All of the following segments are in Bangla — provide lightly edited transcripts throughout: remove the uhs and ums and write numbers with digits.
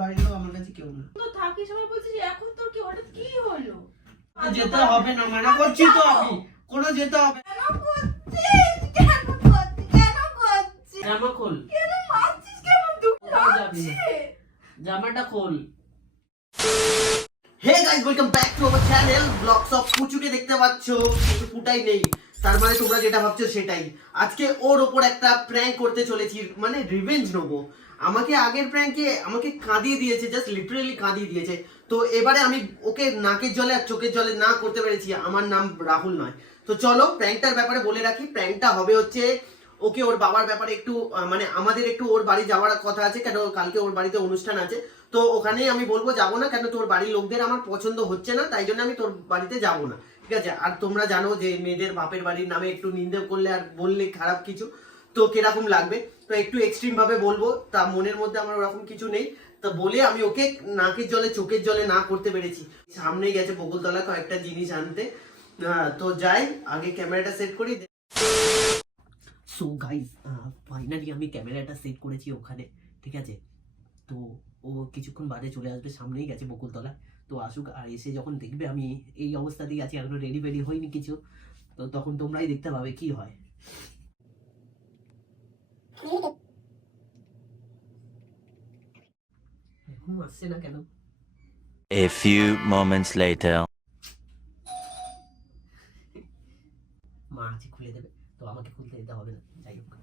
বাড়ির লোক আমার কাছে কেউ না। তো থাকি সবাই বলছে যে এখন তোর কি হঠাৎ কি হলো? যেতে হবে না, মানা করছি তো আমি, কোনো যেতে হবে। কেন করছিস? কেন করছিস? কেন করছিস? জামা খোল। কেন মারছিস? কেন দুঃখ যাবি না। লাগছে? জামাটা খোল। Hey guys, welcome back to our channel blogs of Puchuke. দেখতে পাচ্ছো কিন্তু পুটাই নেই, তার মানে তোমরা যেটা ভাবছো সেটাই। আজকে ওর ওপর একটা প্র্যাঙ্ক করতে চলেছি, মানে রিভেঞ্জ নেবো। আমাকে আগের প্র্যাঙ্কে আমাকে কাঁদিয়ে দিয়েছে, জাস্ট লিটারালি কাঁদিয়ে দিয়েছে। তো এবারে আমি ওকে নাকের জলে আর চোখের জলে না করতে পেরেছি। আমার নাম রাহুল নয়। তো চলো প্র্যাঙ্কটার ব্যাপারে বলে রাখি। প্র্যাঙ্কটা হবে হচ্ছে ওকে ওর বাবার ব্যাপারে একটু মানে আমাদের একটু ওর বাড়ি যাওয়ার কথা আছে, কেন কালকে ওর বাড়িতে অনুষ্ঠান আছে। তো ওখানেই আমি বলবো যাবো না, কেন তোর বাড়ির লোকদের আমার পছন্দ হচ্ছে না, তাই জন্য আমি তোর বাড়িতে যাবো না, ঠিক আছে? আর তোমরা জানো যে মেয়েদের বাপের বাড়ির নামে একটু নিন্দে করলে আর বললে খারাপ কিছু তো কিরকম লাগবে। তো একটু এক্সট্রিম ভাবে বলবো, তা মনের মধ্যে আমার ওরকম কিছু নেই। তো বলে আমি ওকে নাকের জলে চোখের জলে না করতে পেরেছি। সামনেই গেছে বকুলতলা কয়েকটা জিনিস আনতে। তো যাই, আগে ক্যামেরাটা সেট করি। সো গাইস, ফাইনালি আমি ক্যামেরাটা সেট করেছি ওখানে, ঠিক আছে? তো ও কিছুক্ষণ বাদে চলে আসবে, সামনেই গেছে বকুলতলা। তো আসুক, আর এসে যখন দেখবে আমি এই অবস্থাতেই আছি, এখনো রেডি ফেডি হয়নি কিছু, তো তখন তোমরাই দেখতে পাবে কি হয়। এখন আসছে না কেন? A few moments later. মা আছে, খুলে দেবে, তো আমাকে খুলতে দিতে হবে না। যাই হোক,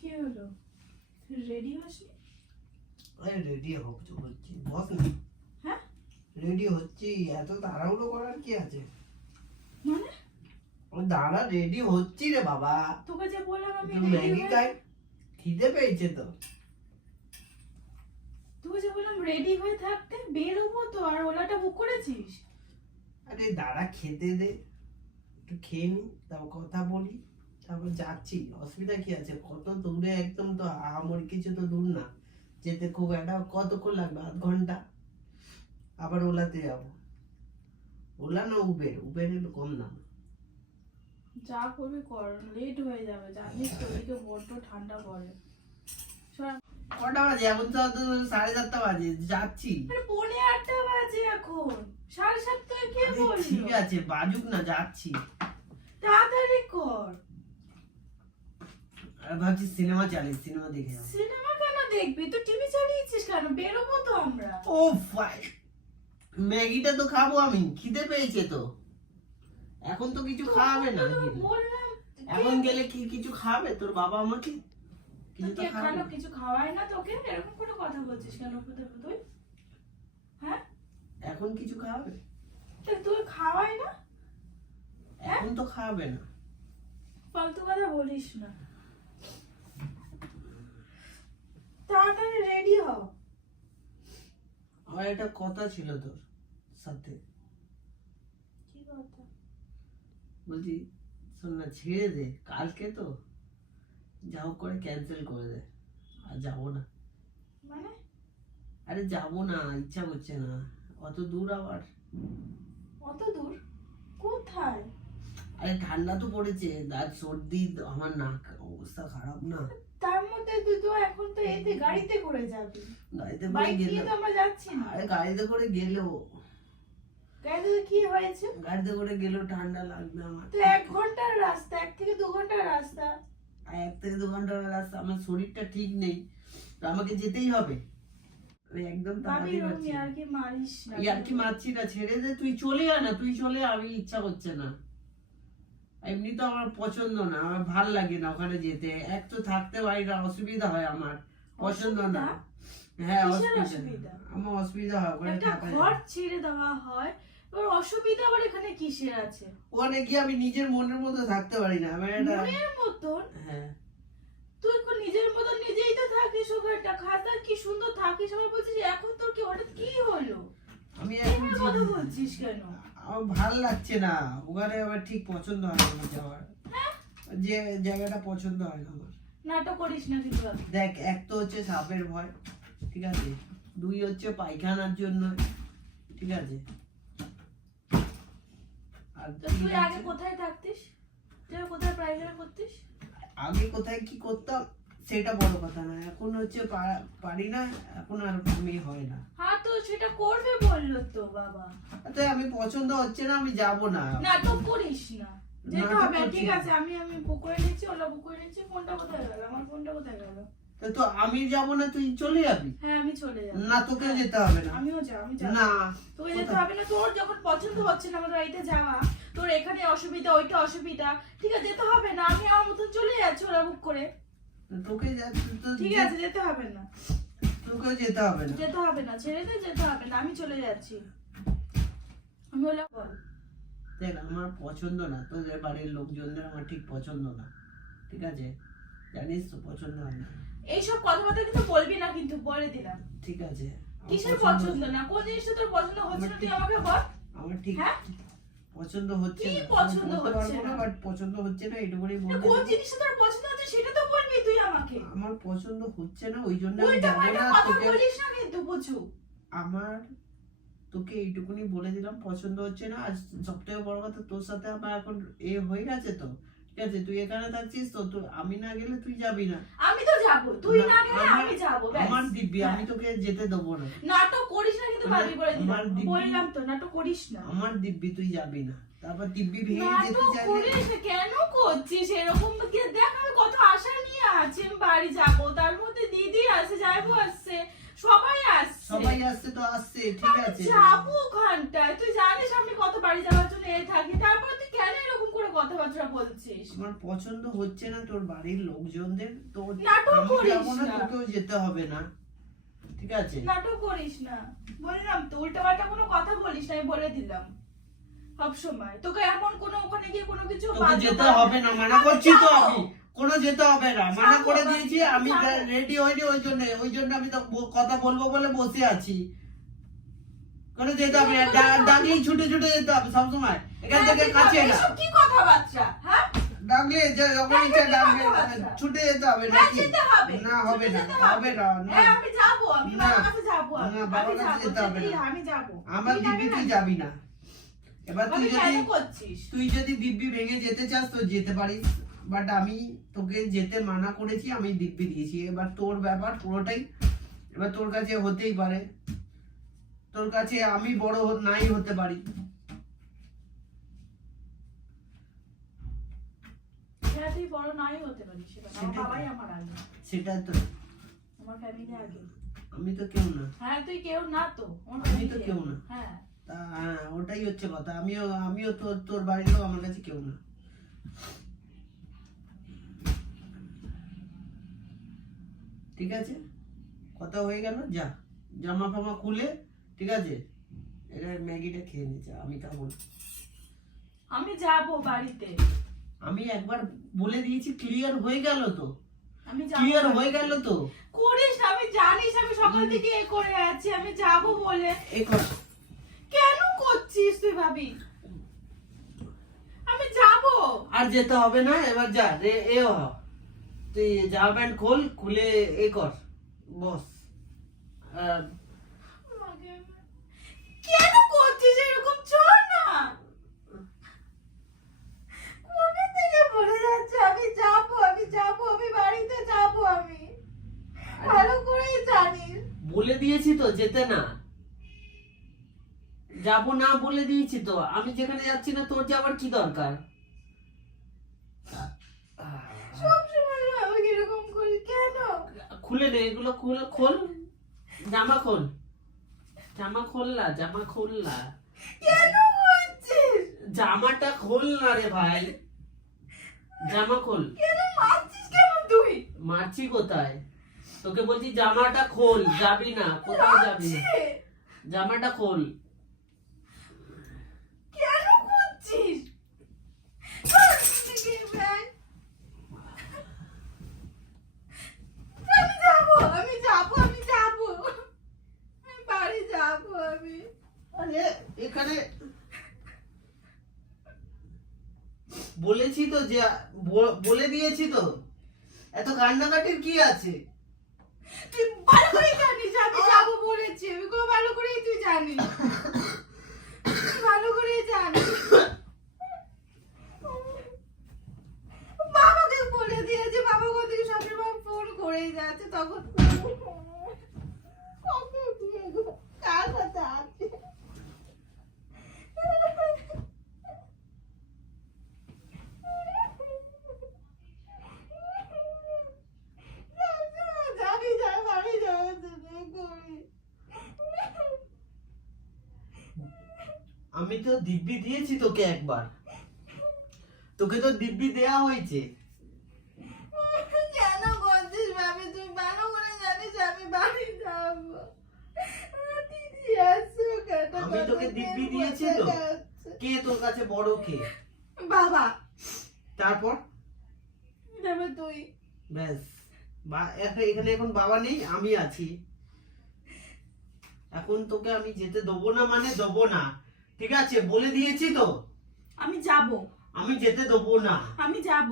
কি হলো? রেডি হসনি? আরে রেডি হচ্ছে বস না। হ্যাঁ, রেডি হচ্ছি, এত তাড়াহুড়ো করার কি আছে? মানে ও দাঁড়া, রেডি হচ্ছি রে বাবা। তোকে যে বললাম আমি ম্যাগি খাই, খিদে পেয়েছে তো। তোকে যে বললাম রেডি হয়ে থাকতে, বের হবো তো, আর ওলাটা বুক করেছিস? আরে দাঁড়া, খেতে দে, একটু খেয়ে নি, তাও কথা বলি, তারপর যাচ্ছি। অসুবিধা কি আছে? কত দূরে, একদম তো আহামরি কিছু তো দূর না, যেতে খুব একটা কতক্ষণ লাগবে, আধ ঘন্টা। আবার ওলাতে যাবো। ওলা না উবের, উবেরের কম দাম। যা করবি কর, লেট হয়ে যাবে, জানিস তো ওদিকে বড্ড ঠান্ডা পড়ে। কটা বাজে এখন? তো 7:30 বাজে, যাচ্ছি। আরে 7:45 বাজে এখন, 7:30 কে আরে বললো? ঠিক আছে, বাজুক না, যাচ্ছি। তাড়াতাড়ি কর। আর ভাবছি সিনেমা চালিয়ে সিনেমা দেখে যাবো। সিনেমা কেন দেখবি? তুই টিভি চালিয়েছিস কেন? বেরোবো তো আমরা। ও ভাই, ম্যাগিটা তো খাবো আমি, খিদে পেয়েছে তো। এখন তো কিছু খাওয়াবে না গেলে। বললাম এখন গেলে কি কিছু খাবে তোর বাবা আমাকে? কিছু তো খাবে না। কিছু খাওয়ায় না তোকে? এরকম করে কথা বলছিস কেন তুই? হ্যাঁ, এখন কিছু খাবে? তুই খাওয়াই না? এখন তো খাবে না। ফালতু কথা বলিস না। তাড়াতাড়ি রেডি হ। আমার একটা কথা ছিল তোর সাথে। কি কথা? বলছি শোন না, ছেড়ে দে, কালকে তো যা হোক করে ক্যান্সেল করে দে। আর যাবো না। মানে? আরে যাবো না, ইচ্ছা করছে না। অত দূর আবার। অত দূর? কোথায়? আরে ঠান্ডা তো পড়েছে, আর সর্দি, আমার নাক অবস্থা খারাপ না। তার মধ্যে তুই তো এখন তো এতে গাড়িতে করে যাবি। গাড়িতে করে বাইক গেলে, নিয়ে তো আমরা যাচ্ছি না। আরে গাড়িতে করে গেলেও, গাড়িতে কি হয়েছে? গাড়িতে করে গেলেও ঠান্ডা লাগবে আমার। তো 1 ঘন্টার রাস্তা, 1 থেকে 2 ঘন্টার রাস্তা। আর 1 থেকে 2 ঘন্টার রাস্তা, আমার শরীরটা ঠিক নেই, তো আমাকে যেতেই হবে। আমি একদম ভাবি তাড়াতাড়ি রুমি পারছি আর কি মারিস না। আর কি মারছি না, ছেড়ে দে, তুই চলে আয় না, তুই চলে আয়, আমি ইচ্ছা করছে না। এমনি তো আমার পছন্দ না, আমার ভাল লাগে না ওখানে যেতে। এক তো থাকতে পারি না, অসুবিধা হয় আমার, পছন্দ না। হ্যাঁ অসুবিধা, আমার অসুবিধা হয় ওখানে একটা থাকা। ঘর ছেড়ে দেওয়া হয়, ওর অসুবিধা আবার এখানে কিসের আছে? ওখানে গিয়ে আমি নিজের মনের মতো থাকতে পারি না, আমার একটা। মনের মতন? হ্যাঁ, তুই তো নিজের মতন নিজেই তো থাকিস, ওখানটা খাতা কি সুন্দর থাকিস, সবাই বলছিস এখন তোর কি হঠাৎ কি হলো? আমি এখন এভাবে কথা বলছিস কেন? আমার ভাল লাগছে না ওখানে, আমার ঠিক পছন্দ হয় না আমার যাওয়ার। যে জায়গাটা পছন্দ হয় না আমার। নাটক করিস না কিন্তু। দেখ, এক তো হচ্ছে সাপের ভয়, ঠিক আছে, 2 হচ্ছে পায়খানার জন্য, ঠিক আছে। আর তো 3 তুই আগে হচ্ছে- কোথায় থাকতিস? তুই কোথায় পায়খানা করতিস? আগে কোথায় কি করতাম সেটা বড় কথা না, এখন হচ্ছে পারি না, এখন আর মেয়ে হয় না। হ্যাঁ তো সেটা করবে বললো তো বাবা। তো আমি পছন্দ হচ্ছে না, আমি যাব না। নাটক করিস না, যেতে নাটক হবে। করছি ঠিক না। আছে, আমি বুক করে নিচ্ছি, ওলা বুক করে নিচ্ছি। ফোনটা কোথায় গেল? আমার ফোনটা কোথায় গেল? তো আমি যাব না, তুই চলে যাবি? হ্যাঁ আমি চলে যাবো। না, তোকেও যেতে হবে না। আমিও আমি যাবো। না, তোকে যেতে হবে না। তোর যখন পছন্দ হচ্ছে না আমার বাড়িতে যাওয়া, তোর এখানে অসুবিধা, ওইটা অসুবিধা, ঠিক আছে যেতে হবে না। আমি আমার মতন চলে যাচ্ছি ওরা বুক করে। তোকে ঠিক আছে, যেতে হবে না। তোকেও যেতে হবে না। যেতে হবে না, ছেড়ে দে, যেতে হবে না, আমি চলে যাচ্ছি। আমি বললাম বল। দেখ, আমার পছন্দ না, তোদের বাড়ির লোকজনদের আমার ঠিক পছন্দ না, ঠিক আছে, জানিস তো পছন্দ হয় না। এইসব কথাবার্তা কিন্তু বলবি না, কিন্তু বলে দিলাম। ঠিক আছে, আমার কিসের পছন্দ না? কোন জিনিসটা তোর পছন্দ হচ্ছে না তুই আমাকে বল। আমার ঠিক হ্যাঁ? পছন্দ হচ্ছে কি না, পছন্দ আমি বলতে হচ্ছে পারবো না? বাট পছন্দ হচ্ছে না, এটুকুনি না, বলতে কোন পারি। জিনিসটা তোর পছন্দ হচ্ছে সেটা তো বলবি তুই আমাকে। আমার পছন্দ হচ্ছে না, ওই জন্য আমি উল্টা যাবো পাল্টা না। কথা তোকে বলিস না কিন্তু, বুঝু। আমার তোকে এইটুকুনি বলে দিলাম, পছন্দ হচ্ছে না। আর সব থেকে বড় কথা, তোর সাথে আমার এখন হয়ে গেছে তো, ঠিক আছে, তুই এখানে থাকছিস তো, আমি না গেলে তুই যাবি না। আমি তো যাব, তুই না, না গেলে আমার- আমি যাব। ব্যাস। আমার দিব্যি, হ্যাঁ। আমি তোকে যেতে দেবো না। নাটক করিস না কিন্তু, ভাবি বলে দিলাম। আমার দিব্যি- বললাম তো নাটক করিস না। আমার দিব্যি, তুই যাবি না। তারপর দিব্যি ভেঙে যেতে নাটক চাইলে করিস না, কেন করছিস এরকম? দেখ আমি কত আশা নিয়ে আছি, আমি বাড়ি যাব, তার মধ্যে দিদি আসছে, যাইবো আসছে, সবাই আসছে। সবাই আসছে তো আসছে, ঠিক আমি আছে। যাবো ওখানটায়, তুই জানিস আমি কত বাড়ি যাওয়ার জন্য থাকি, তারপর তুই কেন এরকম করে কথাবার্তা বলছিস? আমার পছন্দ হচ্ছে না তোর বাড়ির লোকজনদের, তো নাটক আমি করিস যাবো না, না। তোকেও যেতে হবে না, ঠিক আছে। নাটক করিস না, বললাম তো। উল্টাপাল্টা কোনো কথা বলিস না, আমি বলে দিলাম। সব সময় তোকে এমন কোনো ওখানে গিয়ে কোনো কিছু তোকে বাধ্য যেতে করে- হবে না, মানা করছি তো যাবো। আমি। কোনো যেতে হবে না, মানা যাবো, করে বাবা, দিয়েছি, আমি যাবো। রেডি হইনি, ওই জন্য আমি তো কথা বলবো বলে বসে আছি। কোনো যেতে হবে না, ডাকলেই ছুটে ছুটে যেতে হবে সবসময়, এখান থেকে কাছে না। এসব কি কথাবার্তা? হ্যাঁ ডাকলে যখন হ্যাঁ, ইচ্ছা কি ডাকলে কথাবার্তা? ছুটে যেতে হবে হ্যাঁ, নাকি? যেতে হবে। না, হবে ছুটে না, যেতে হবে না, না। হ্যাঁ, আমি যাবো, আমি না। বাবার কাছে যাবো, না, আমি বাবার কাছে যাবো, যেতে হবে যেতেই না। আমি যাবো। আমার তুই দিব্যি যাবি তুই না? যাবি না। এবার আমি তুই কেন যদি করছিস? দিব্যি ভেঙে যেতে চাস তো যেতে পারিস, বাট আমি তোকে যেতে মানা করেছি, আমি দিব্যি দিয়েছি। এবার তোর ব্যাপার পুরোটাই, এবার তোর কাছে হতেই পারে, তোর কাছে আমি বড় নাই হতে পারি। হ্যাঁ, তুই বড় নাই হতে পারিস, সেটা না। আমার সেটাই তো। বাবাই আমার আগে, সেটা তো, আমার ফ্যামিলি আগে। আমি তো কেউ না। হ্যাঁ, তুই কেউ না তো, আমার আমি তো family কেউ আগে। না। হ্যাঁ, হ্যাঁ, ওটাই হচ্ছে কথা। আমিও তোর বাড়ির লোক আমার কাছে কেউ না, ঠিক আছে। কথা হয়ে গেল, যা জামা ফামা খুলে, ঠিক আছে, এটা ম্যাগিটা খেয়ে নিচ্ছে, আমি খাবো না। আমি যাবো বাড়িতে, আমি একবার বলে দিয়েছি, ক্লিয়ার হয়ে গেল তো, আমি যাবো ক্লিয়ার বাড়িতে। হয়ে গেল তো। করিস না, আমি জানিস আমি সকাল থেকে এ করে আছি, আমি যাবো বলে। এই কর। কেন করছিস তুই ভাবি? আমি যাবো। আর যেতে হবে না, এবার যা রে, তুই জামা প্যান্ট খুলে কর, বস। আর কেন করছিস এরকম? চল না। কবে থেকে বলে যাচ্ছে আমি যাবো, আমি যাবো, আমি বাড়িতে যাবো, আমি ভালো করেই জানিস। বলে দিয়েছি তো যেতে না, যাবো না বলে দিয়েছি তো। আমি যেখানে যাচ্ছি না, তোর যাবার কি দরকার? সব সময় আমাকে এরকম করি কেন? খুলে নে এগুলো, খোল জামা খোল, জামা খোল না, কেন করছিস? জামাটা খোল না রে ভাই, জামা খোল। কেন মারছিস কেন তুই? মারছি কোথায়? তোকে বলছি জামাটা খোল, যাবি না, কোথাও যাবি না, লাগছে। জামাটা খোল। কেন করছিস? আমি যাবো, আমি যাবো, আমি যাবো, আমি বাড়ি যাবো। আমি আরে এখানে বলেছি তো, যে বলে দিয়েছি তো, এত কান্নাকাটির কি আছে? তুই ভালো করে জানিস করি। আমি তো দিব্যি দিয়েছি তোকে একবার, তোকে তো দিব্যি দেয়া হয়েছে। কেন করছিস ভাবি? তুই ভালো করে জানিস আমি বাড়ি যাবো। দিদি আসছে, কেন আমি তোকে দিব্যি দিয়েছি তো। কে তোর কাছে বড় কে? বাবা। তারপর তারপর তুই। ব্যাস, এখানে এখন বাবা নেই, আমি আছি। এখন তোকে আমি যেতে দেবো না, মানে দেবো না, ঠিক আছে? বলে দিয়েছি তো, আমি যাব। আমি যেতে দেবো না। আমি যাব।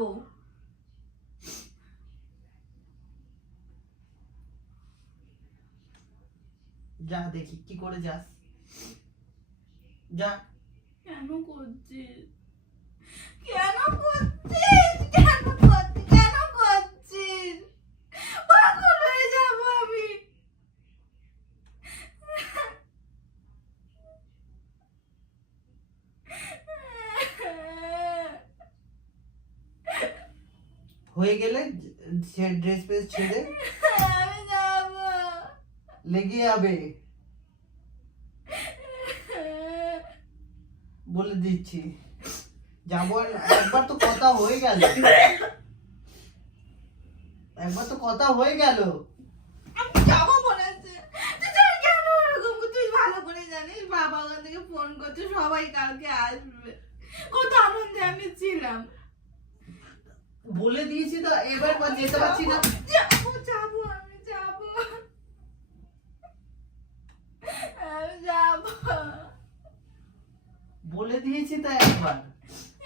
যা দেখি কি করে যাস, যা। কেন করছিস? কেন করছিস? কেন করছিস? কেন করছিস? পাগল হয়ে যাব আমি। হয়ে গেলে ড্রেস ফ্রেস ছেড়ে আমি যাব। লেগে যাবে, বলে দিচ্ছি। যাবো। একবার তো কথা হয়ে গেল, একবার তো কথা হয়ে গেল। আমি যাবো বলেছে। তুই কেন ওরকম? তুই ভালো করে জানিস বাবা ওখান থেকে ফোন করছে, সবাই কালকে আসবে। কত আনন্দে আমি ছিলাম। বলে দিয়েছি তো, এবার যেতে পারছি না। যাবো যাবো, আমি যাবো। আমি যাবো। বলে দিয়েছি তো একবার,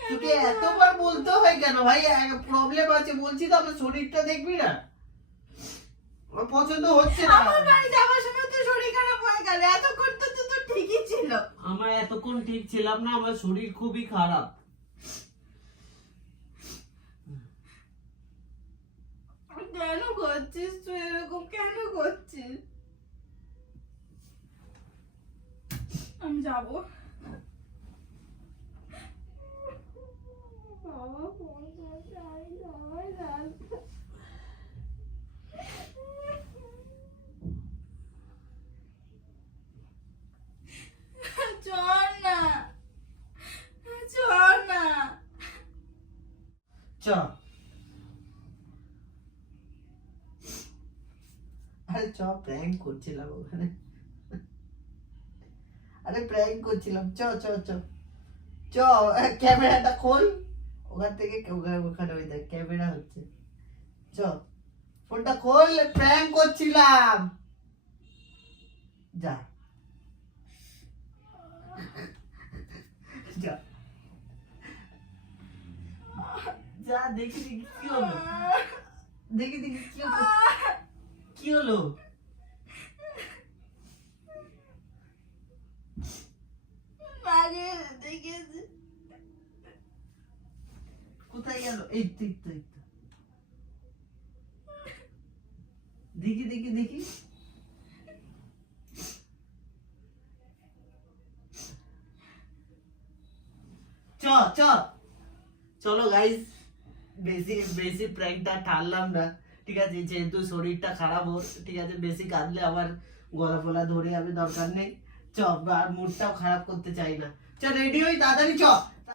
তোকে এতবার বলতে হয় কেন ভাই? প্রবলেম আছে বলছি তো, আমার শরীরটা দেখবি না, আমার পছন্দ হচ্ছে না। আমার বাড়ি যাওয়ার সময় তো শরীর খারাপ হয়ে গেল, এতক্ষণ তো তো ঠিকই ছিল। আমার এতক্ষণ ঠিক ছিলাম না, আমার শরীর খুবই খারাপ। কেন করছিস তুই এরকম? কেন করছিস? আমি যাবো। বাবা ফোন করছে, আমি সবাই জানতো। চল না, চল না। চ। আরে চ, প্র্যাঙ্ক করছিলাম ওখানে। আরে প্র্যাঙ্ক করছিলাম, চ চ চ চ। ক্যামেরাটা খোল, ওখান থেকে ওখানে ওই দেখ ক্যামেরা হচ্ছে। চ, ফোনটা খোল, প্র্যাঙ্ক করছিলাম। যা যা যা, দেখি দেখি কি হলো, দেখি দেখি কি হলো, কি হলো? মাকে দেখেছি। কোথায় গেল? এই তো এই তো এই তো। দেখি দেখি দেখি, চ চ। চলো গাইস, বেশি বেশি প্র্যাঙ্কটা টানলাম না, ঠিক আছে? যেহেতু শরীরটা খারাপ ওর, ঠিক আছে? বেশি কাঁদলে আবার গলা ফলা ধরে যাবে, দরকার নেই। চ, আর মুডটাও খারাপ করতে চাই না। চ, রেডি হই, তাড়াতাড়ি চ।